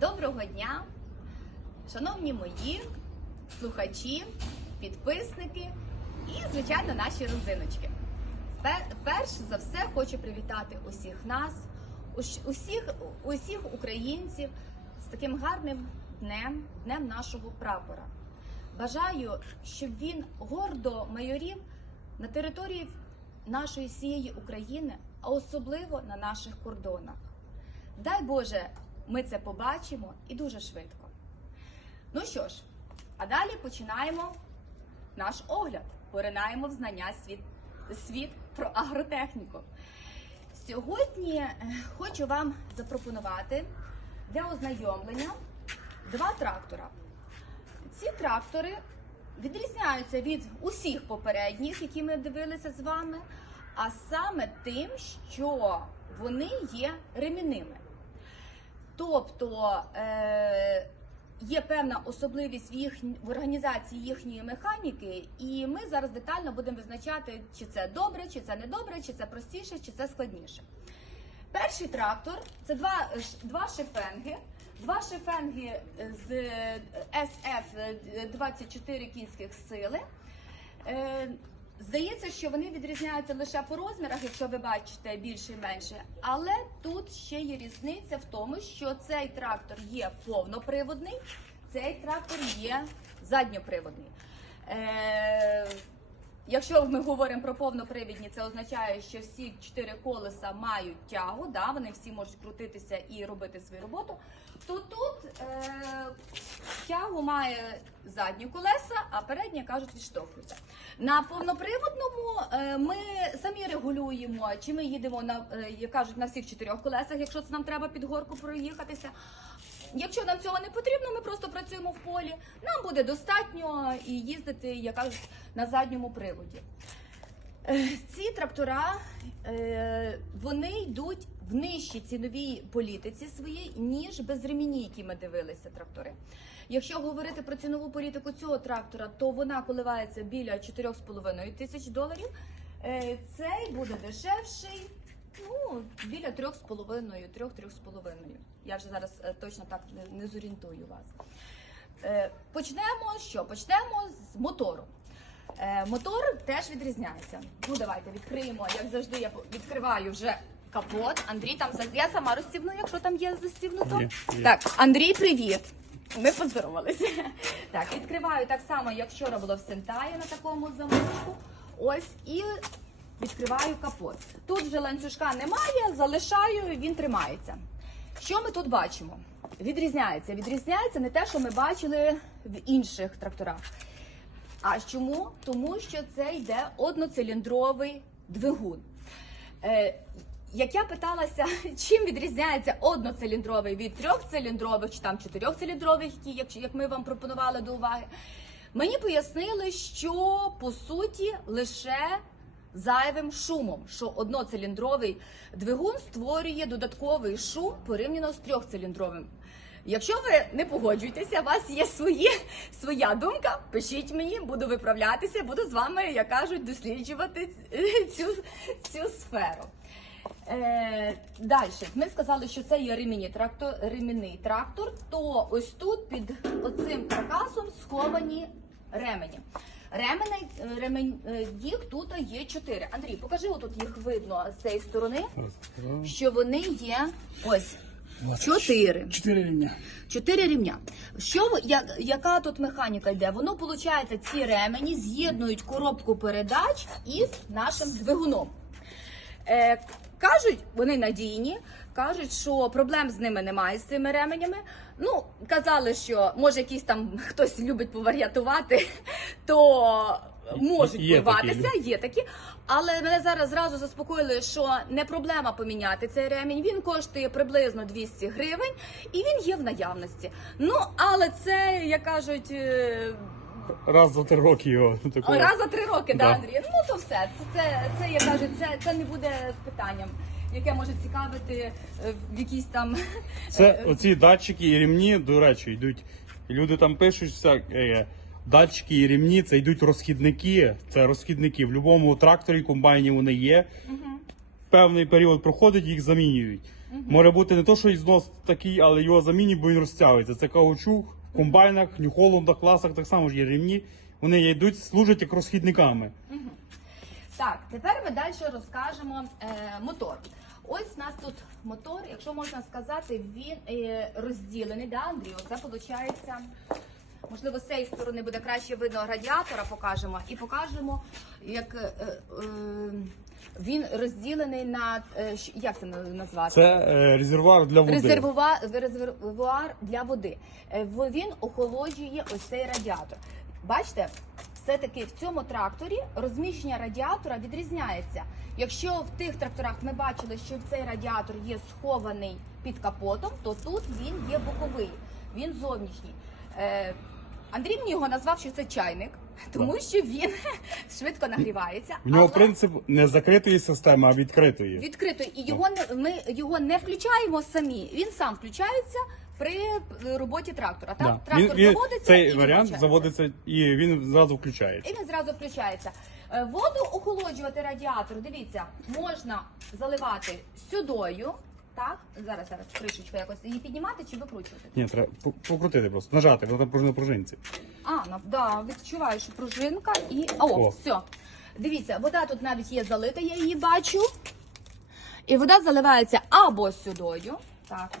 Доброго дня, шановні мої слухачі, підписники і, звичайно, наші розиночки. Перш за все хочу привітати усіх нас, усіх, усіх українців з таким гарним днем, днем нашого прапора. Бажаю, щоб він гордо майорів на території нашої всієї України, а особливо на наших кордонах. Дай Боже, ми це побачимо і дуже швидко. Ну що ж, а далі починаємо наш огляд. Поринаємо в знання світ, світ про агротехніку. Сьогодні е, хочу вам запропонувати для ознайомлення два трактора. Ці трактори відрізняються від усіх попередніх, які ми дивилися з вами, а саме тим, що вони є ремінними. Тобто е, є певна особливість в, їх, в організації їхньої механіки, і ми зараз детально будемо визначати, чи це добре, чи це не добре, чи це простіше, чи це складніше. Перший трактор це два, е, два шифенги. Два шифенги з е, SF 24 кінських сили. Здається, що вони відрізняються лише по розмірах, якщо ви бачите більше і менше. Але тут ще є різниця в тому, що цей трактор є повноприводний, цей трактор є задньоприводний. Е, Якщо ми говоримо про повнопривідні, це означає, що всі чотири колеса мають тягу, да, вони всі можуть крутитися і робити свою роботу. То тут е, тягу має задні колеса, а передні кажуть відштовхуються. На повноприводному е, ми самі регулюємо, чи ми їдемо на е, кажуть на всіх чотирьох колесах, якщо це нам треба під горку проїхатися. Якщо нам цього не потрібно, ми просто працюємо в полі. Нам буде достатньо і їздити, як на задньому приводі. Е, Ці трактора е, вони йдуть в нижчій ціновій політиці своїй, ніж безремінні, які ми дивилися трактори. Якщо говорити про цінову політику цього трактора, то вона коливається біля 4,5 тисяч доларів. Е, Цей буде дешевший, ну, біля 3,5, 3-3,5. Я вже зараз е, точно так не, зорієнтую вас. Е, Почнемо з що? Почнемо з мотору. Е, Мотор теж відрізняється. Ну, давайте відкриємо. Як завжди, я відкриваю вже капот. Андрій там я сама розстібну, якщо там є застібнуто. Так, Андрій, привіт. Ми поздоровалися. Так, відкриваю так само, як вчора було в Сентаї на такому замочку. Ось і відкриваю капот. Тут вже ланцюжка немає, залишаю, він тримається. Що ми тут бачимо? Відрізняється. Відрізняється не те, що ми бачили в інших тракторах. А чому? Тому що це йде одноциліндровий двигун. Е, як я питалася, чим відрізняється одноциліндровий від трьохциліндрових чи там чотирьохциліндрових, які, як, ми вам пропонували до уваги, мені пояснили, що по суті лише зайвим шумом, що одноциліндровий двигун створює додатковий шум порівняно з трьохциліндровим. Якщо ви не погоджуєтеся, у вас є свої, своя думка, пишіть мені, буду виправлятися, буду з вами, як кажуть, досліджувати цю, цю сферу. Е, Далі, ми сказали, що це є ремінні трактор, ремінний трактор, то ось тут під оцим каркасом сховані ремені. Ремені, ремень, е, їх тут є чотири. Андрій, покажи, отут їх видно з цієї сторони, що вони є ось чотири. Чотири рівня. Чотири рівня. Що я, яка тут механіка йде? Воно виходить, ці ремені з'єднують коробку передач із нашим двигуном. Е, кажуть, вони надійні, кажуть, що проблем з ними немає з цими ременями. Ну, казали, що може якийсь там хтось любить поваріатувати, то можуть Є такі. є такі. Але мене зараз зразу заспокоїли, що не проблема поміняти цей ремінь. Він коштує приблизно 200 гривень і він є в наявності. Ну, але це, як кажуть, е, Раз за три роки його. Такого. Раз за три роки, да. Да. Андрій. Ну то все. Це, це, це я кажу, це, це не буде питанням, яке може цікавити е, в якійсь там. Це оці датчики і рівні, до речі, йдуть. Люди там пишуть всяк, е, датчики і рівні, це йдуть розхідники. Це розхідники. В будь-якому тракторі, комбайні вони є. певний період проходить, їх замінюють. Може бути не то, що ізнос такий, але його замінюють, бо він розтягується. Це каучук, в комбайнах, нюхолондах, класах так само ж є рівні. Вони йдуть, служать як розхідниками. Так, тепер ми далі розкажемо е, мотор. Ось у нас тут мотор, якщо можна сказати, він е, розділений, да, Андрій? Оце виходить, можливо, з цієї сторони буде краще видно радіатора, покажемо. І покажемо, як е, е, він розділений на е, щ- як це на- назвати? Це е, резервуар для води. Резервуар, резервуар для води. Е, в- Він охолоджує ось цей радіатор. Бачите, все-таки в цьому тракторі розміщення радіатора відрізняється. Якщо в тих тракторах ми бачили, що цей радіатор є схований під капотом, то тут він є боковий, він зовнішній. Е, Андрій мені його назвав, що це чайник, тому що він швидко нагрівається. В нього але- принцип не закритої системи, а відкритої. Відкрито, і його не ми його не включаємо самі. Він сам включається при роботі трактора. Так, Да. трактор Він- він- заводиться цей і варіант заводиться і він зразу включається. І він зразу включається. Е, Воду охолоджувати радіатор. Дивіться, можна заливати сюдою. Так, зараз зараз кришечку якось її піднімати чи викручувати. Ні, треба по- покрутити просто, нажати, вона там на пружинці. А, на- да, відчуваю, що пружинка і. О, О. все. Дивіться, вода тут навіть є залита, я її бачу. І вода заливається або сюдою. Так.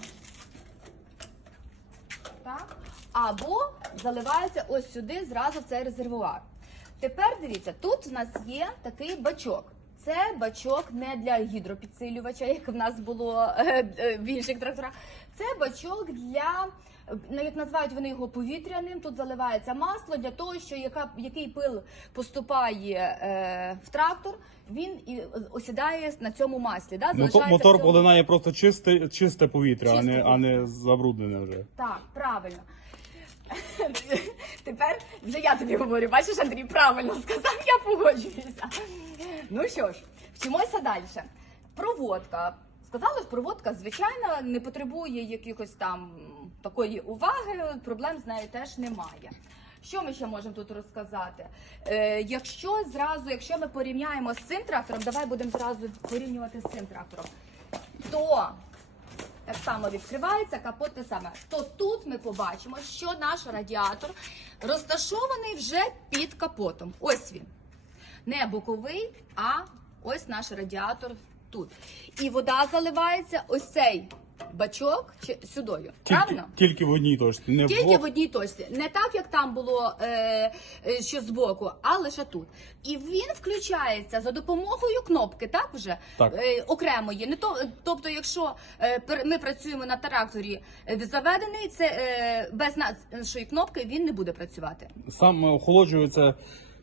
Так. Або заливається ось сюди, зразу в цей резервуар. Тепер дивіться, тут у нас є такий бачок. Це бачок не для гідропідсилювача, як в нас було е, е, в інших тракторах. Це бачок для, ну, як називають вони його повітряним. Тут заливається масло для того, що яка, який пил поступає е, в трактор, він і осідає на цьому маслі. Да? Мотор, мотор цьому- полинає просто чисте, чисте повітря, а, Чисте не, а не забруднене вже. Так, правильно. Тепер вже я тобі говорю, бачиш, Андрій правильно сказав, я погоджуюся. Ну що ж, вчимося далі. Проводка. Сказали проводка, звичайно, не потребує якихось там такої уваги, проблем з нею теж немає. Що ми ще можемо тут розказати? Е, якщо зразу, якщо ми порівняємо з цим трактором, давай будемо зразу порівнювати з цим трактором, то так само відкривається, капот те саме. То тут ми побачимо, що наш радіатор розташований вже під капотом. Ось він. Не боковий, а ось наш радіатор тут. І вода заливається ось цей бачок чи сюдою. Тільки, Правильно? тільки в одній точці. Не Тільки в одній точці, не так як там було е, е, що збоку, а лише тут. І він включається за допомогою кнопки, так вже Так. Е, окремої. Не то, тобто, якщо е, пер- ми працюємо на тракторі е, заведений, це е, без нашої кнопки він не буде працювати. Сам охолоджується,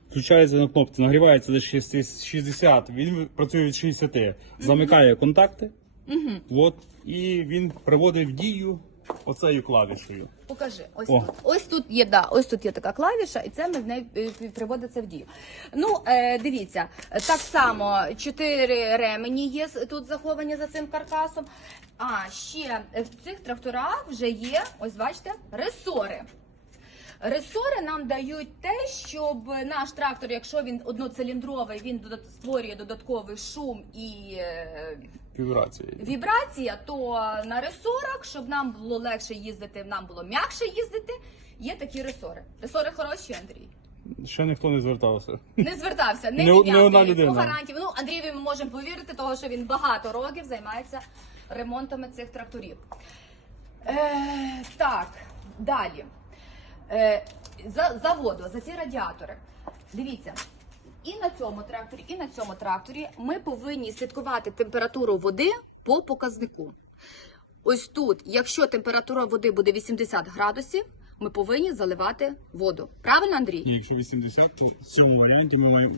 включається на кнопці, нагрівається до 60, він працює від 60, замикає контакти, от, і він приводить в дію оцею клавішею. Покажи, ось О. тут. Ось тут є, да, ось тут є така клавіша, і це ми в неї е, приводиться в дію. Ну, е, дивіться, так само чотири ремені є з- тут заховані за цим каркасом. А ще в цих тракторах вже є, ось бачите, ресори. Ресори нам дають те, щоб наш трактор, якщо він одноциліндровий, він додат- створює додатковий шум і е, Вібрації. вібрація, то на ресорах, щоб нам було легше їздити, нам було м'якше їздити, є такі ресори. Ресори хороші, Андрій. Ще ніхто не звертався. Не звертався, не Не- міняв по гарантії. Ну, Андрієві ми можемо повірити, того, що він багато років займається ремонтами цих тракторів. Е, так, далі. Е, за, за воду, за ці радіатори. Дивіться. І на цьому тракторі, і на цьому тракторі ми повинні слідкувати температуру води по показнику. Ось тут, якщо температура води буде 80 градусів, ми повинні заливати воду. Правильно, Андрій? І якщо 80, то в цьому варіанті ми маємо.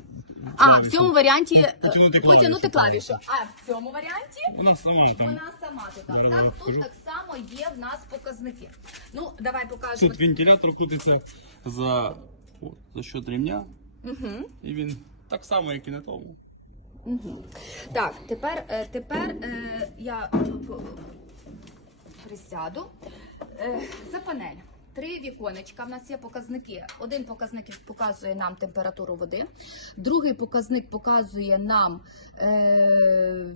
А, в цьому варіанті е, Потягнути потягнути клавішу. А в цьому варіанті Вона сама там. вона сама така. Так, тут покажу. так само є в нас показники. Ну, давай покажемо. Тут вентилятор крутиться за, о, за счет ремня, Угу. і він так само, як і на тому. Так, тепер, е, тепер е, я е, присяду. Е, За панель. Три віконечка. В нас є показники. Один показник показує нам температуру води, другий показник показує нам е,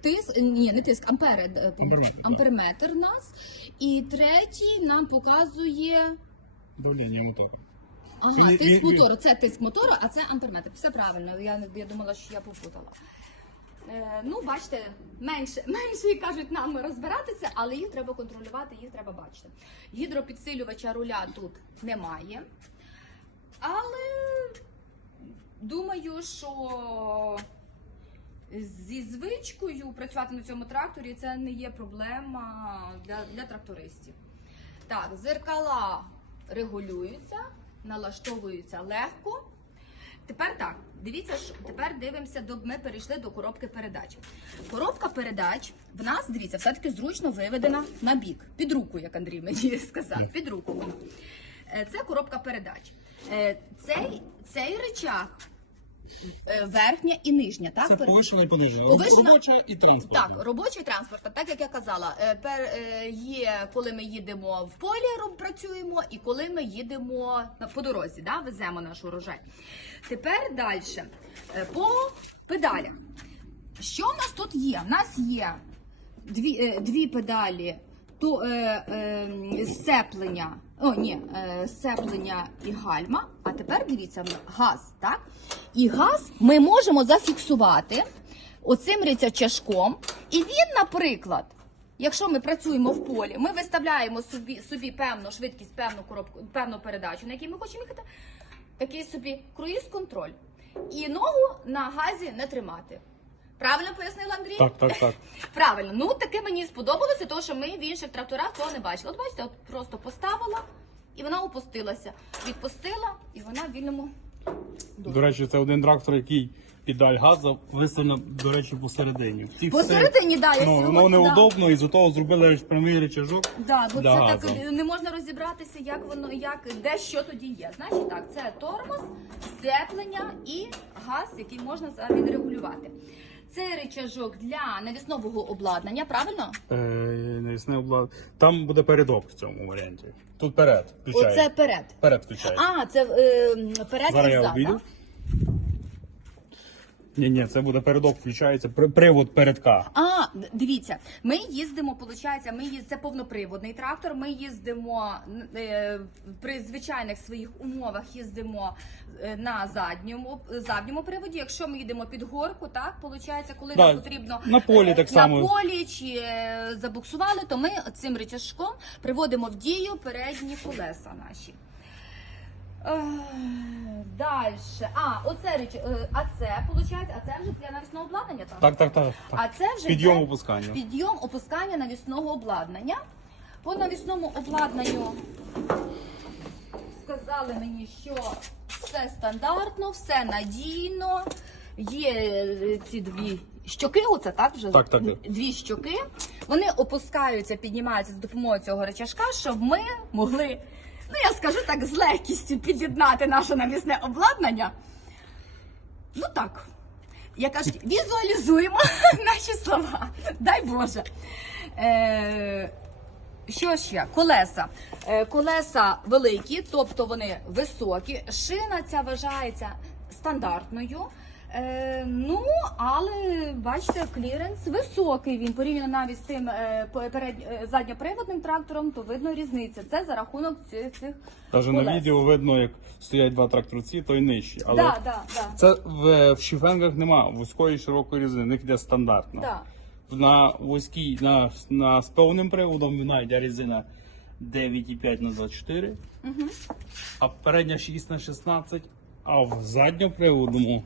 тиск, ні, не тиск, ампери, Амперметр. нас. І третій нам показує Давлення мотора. Ага, Він- тиск він- мотору. Це тиск мотору, а це амперметр. Все правильно. Я, я думала, що я попутала. Е, ну, бачите, менше, менше кажуть нам розбиратися, але їх треба контролювати, їх треба бачити. Гідропідсилювача руля тут немає. Але думаю, що зі звичкою працювати на цьому тракторі це не є проблема для, для трактористів. Так, зеркала регулюються, налаштовуються легко. Тепер так, дивіться, тепер дивимося ми перейшли до коробки передач. Коробка передач в нас, дивіться, все-таки зручно виведена на бік, під руку, як Андрій мені сказав, під руку вона. Е, Це коробка передач. Е, Цей, цей речах верхня і нижня, так? Це повишена і понижена. Повишена- Робоча і транспортна. так, робочий транспорт, так як я казала, е, пер, е, є коли ми їдемо в полі, роб- працюємо, і коли ми їдемо на- по дорозі, да, веземо наш урожай. Тепер далі. По педалях. Що в нас тут є? У нас є дві, е, дві педалі то, е, е, сцеплення. О, ні, е, сцеплення і гальма. А тепер дивіться, газ, так? І газ ми можемо зафіксувати оцим рицячашком. І він, наприклад, якщо ми працюємо в полі, ми виставляємо собі, собі певну швидкість, певну коробку, певну передачу, на якій ми хочемо їхати, такий собі круїз-контроль. І ногу на газі не тримати. Правильно пояснила Андрій? Так, так, так. Правильно, ну таке мені сподобалося, тому що ми в інших тракторах цього не бачили. От бачите, от просто поставила і вона опустилася. Відпустила, і вона в вільному. До речі, це один трактор, який педаль газу виставлена, до речі, посередині. Всі Посередині, да, Ну, воно да. неудобно, і з того зробили прямий речажок. Да, бо для це газу. так не можна розібратися, як воно, як де що тоді є. Значить так, це тормоз, сцеплення і газ, який можна відрегулювати. Це речажок для навіснового обладнання, правильно? Е, навісне обладнання. Там буде передок в цьому варіанті. Тут перед включає. Оце перед. Перед включає. А, це е, перед Зараз і я зад, обійду. так? Ні, ні, це буде передок, включається при- привод передка. А, д- дивіться, ми їздимо, виходить, ми їз... це повноприводний трактор. Ми їздимо н- е, при звичайних своїх умовах їздимо е, на задньому задньому приводі. Якщо ми їдемо під горку, так виходить, коли Да, нам потрібно на полі е, так на само. полі чи е, забуксували, то ми цим рычажком приводимо в дію передні колеса наші. Далі. А, оце річ, е, а це виходить, а це вже для навісного обладнання, так? Так, так, так. так. А це вже Підйом опускання. Підйом опускання навісного обладнання. По навісному обладнанню сказали мені, що все стандартно, все надійно. Є е, ці дві щоки, оце так вже Так, так, так. дві щоки. Вони опускаються, піднімаються з допомогою цього речашка, щоб ми могли, ну я скажу так, з легкістю під'єднати наше навісне обладнання. Ну так. Я кажу, візуалізуємо наші слова. Дай Боже. Е, що ще? Колеса. Е, колеса великі, тобто вони високі. Шина ця вважається стандартною. Е, ну, але бачите, кліренс високий. Він порівняно навіть з тим е, перед, е, задньоприводним трактором, то видно різницю. Це за рахунок цих цих. Навіть на відео видно, як стоять два тракторці, той нижчий. Але Да, да, да. це в, в шифенгах нема вузької широкої різини, в них йде стандартно. Да. На вузькій, на, на з повним приводом вона йде резина 9,5 на 24, а передня 6 на 16, а в задньоприводному,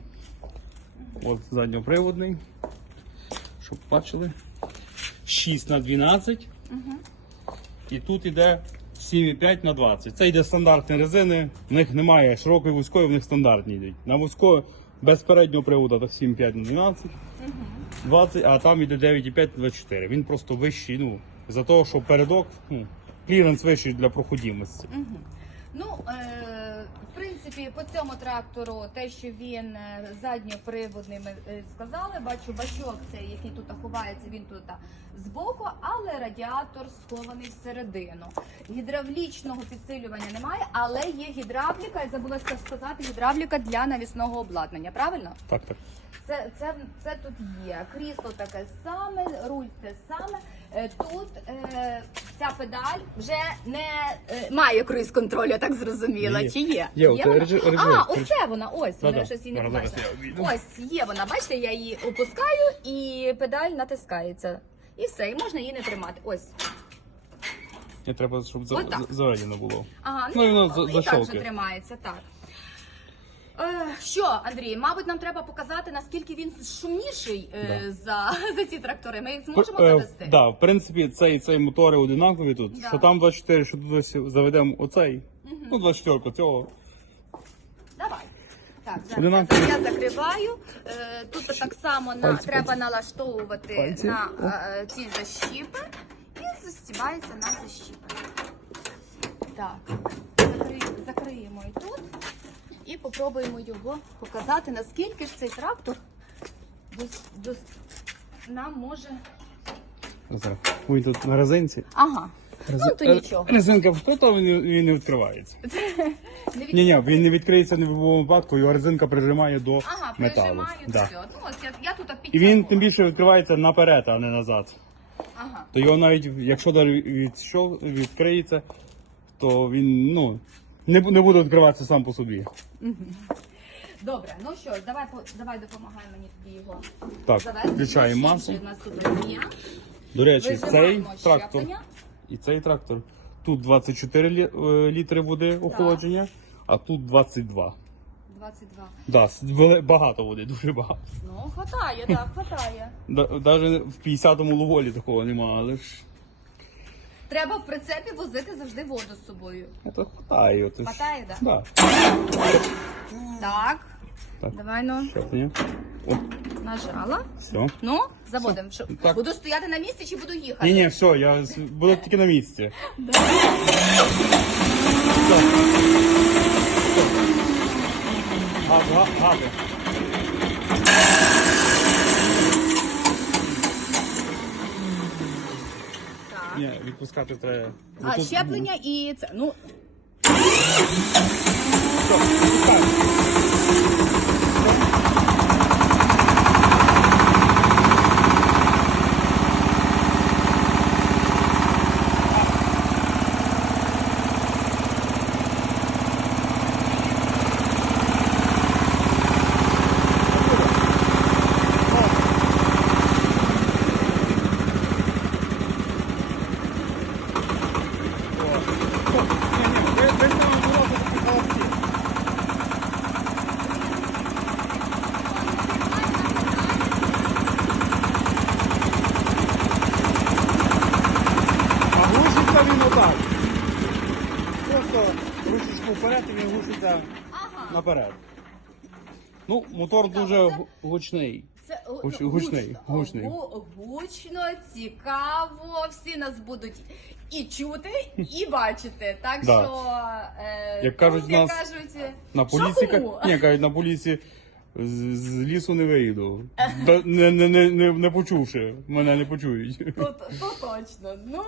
от задньоприводний, щоб бачили, 6 на 12, і тут йде 7,5 на 20. Це йде стандартні резини, в них немає широкої вузької, в них стандартні йдуть. На вузької без переднього приводу 7,5 на 12. 20, а там йде 9,5 на 24. Він просто вищий, ну, за того, що передок, ну, кліренс вищий для проходимості. Ну, е, принципі, по цьому трактору, те, що він е, задньоприводний, ми е, сказали. Бачу, бачок цей, який тут ховається, він тут збоку, але радіатор схований всередину. Гідравлічного підсилювання немає, але є гідравліка, і забула сказати, гідравліка для навісного обладнання. Правильно? Так, так. Це, це, це тут є. Крісло таке саме, руль те саме. Е, Тут е, ця педаль вже не е, має круїз контролю, я так зрозуміла. Є. Чи є? Є, оце вона? режим- режим. А, оце вона, ось, Да-да. вона щось її не Зараз, зараз побачила. я обійду. Ось є вона, бачите, я її опускаю і педаль натискається. І все, і можна її не тримати. Ось. Мені треба, щоб за- Отак. за- заведено було. Ага, Ну, і воно за- і так же тримається, так. Е, що, Андрій, мабуть, нам треба показати, наскільки він шумніший е, за, за ці трактори. Ми їх зможемо Е, завести? да, в принципі, цей, цей мотори одинакові тут. Да. Що там 24, що тут ось заведемо оцей. Ну, 24 цього. Давай. Так, зараз Одинаково. я закриваю. Е, тут так само на, Пальці, треба налаштовувати Пальці. на е, ці защіпи і застібається на защіпи. Так, закри- закриємо і тут і попробуємо його показати, наскільки ж цей трактор нам може. Ой, тут на резинці. Ага. Ну, то Е, нічого. Резинка вкрита, він, він не відкривається. Не від- Ні, ні, він не відкриється ні в будь-якому випадку, його резинка прижимає до Ага, металу. прижимаю Да. все. Ну, от я, я тут І він тим більше відкривається наперед, а не назад. Ага. То його навіть, якщо навіть відщо, відкриється, то він ну, не, бу- не буде відкриватися сам по собі. Добре, ну що ж, давай по- давай допомагай мені тоді його Так, завести. включаємо Ще масу. У нас тут. До речі, цей Вижимаємо трактор щеплення. і цей трактор. Тут 24 лі- е, літри води охолодження, а тут 22. 22. Да, с- вели- багато води, дуже багато. Ну, хватає, так, хватає. Навіть в 50-му луголі такого немає, але ж Треба в прицепі возити завжди воду з собою. хватає. Це ж- Хватає, да? Да. Так. Так. Давай ну, Щеплення. О, нажала. все. Ну, заводимо. Що, Так. Буду стояти на місці чи буду їхати? Ні, ні, все, я буду тільки на місці. Да. Газ, га- гази. Ні, відпускати треба. А, Тут- щеплення і це. Ну, Все. Ні, ні, ви- ви там було, то такі холості. А глушиться він отак. Просто ручечку вперед і він глушиться ага. наперед. Ну, мотор дуже гучний. Це о, Гуч- ну, гучний, гучно. гучний. Гу- гучно, цікаво, всі нас будуть і чути, і бачити. Так Да. що, е, Як кажуть, тут, як нас кажуть, е, На кому? ка- ні, кажуть, на поліції з, з лісу не вийду. Не, не, не, не, не почувши, мене не почують. то, то, то точно. Ну,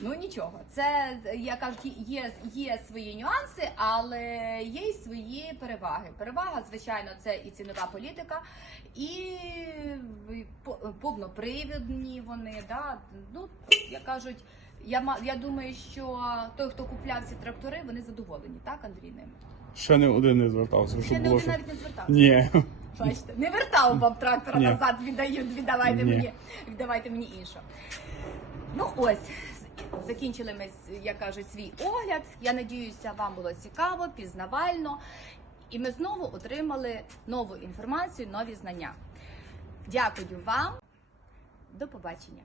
ну нічого. Це я кажу, є, є свої нюанси, але є й свої переваги. Перевага, звичайно, це і цінова політика, і повнопривідні вони. Да? Ну, як кажуть. Я я думаю, що той, хто купляв ці трактори, вони задоволені, так, Андрій ними? Ще не один не звертався, Ще не один Що... навіть не звертався. Ні. Бачите, не вертав вам трактора Ні. назад, віддаю, віддавайте Ні. мені, віддавайте мені іншу. Ну ось, закінчили ми, як кажуть, свій огляд. Я надіюся, вам було цікаво, пізнавально. І ми знову отримали нову інформацію, нові знання. Дякую вам. До побачення.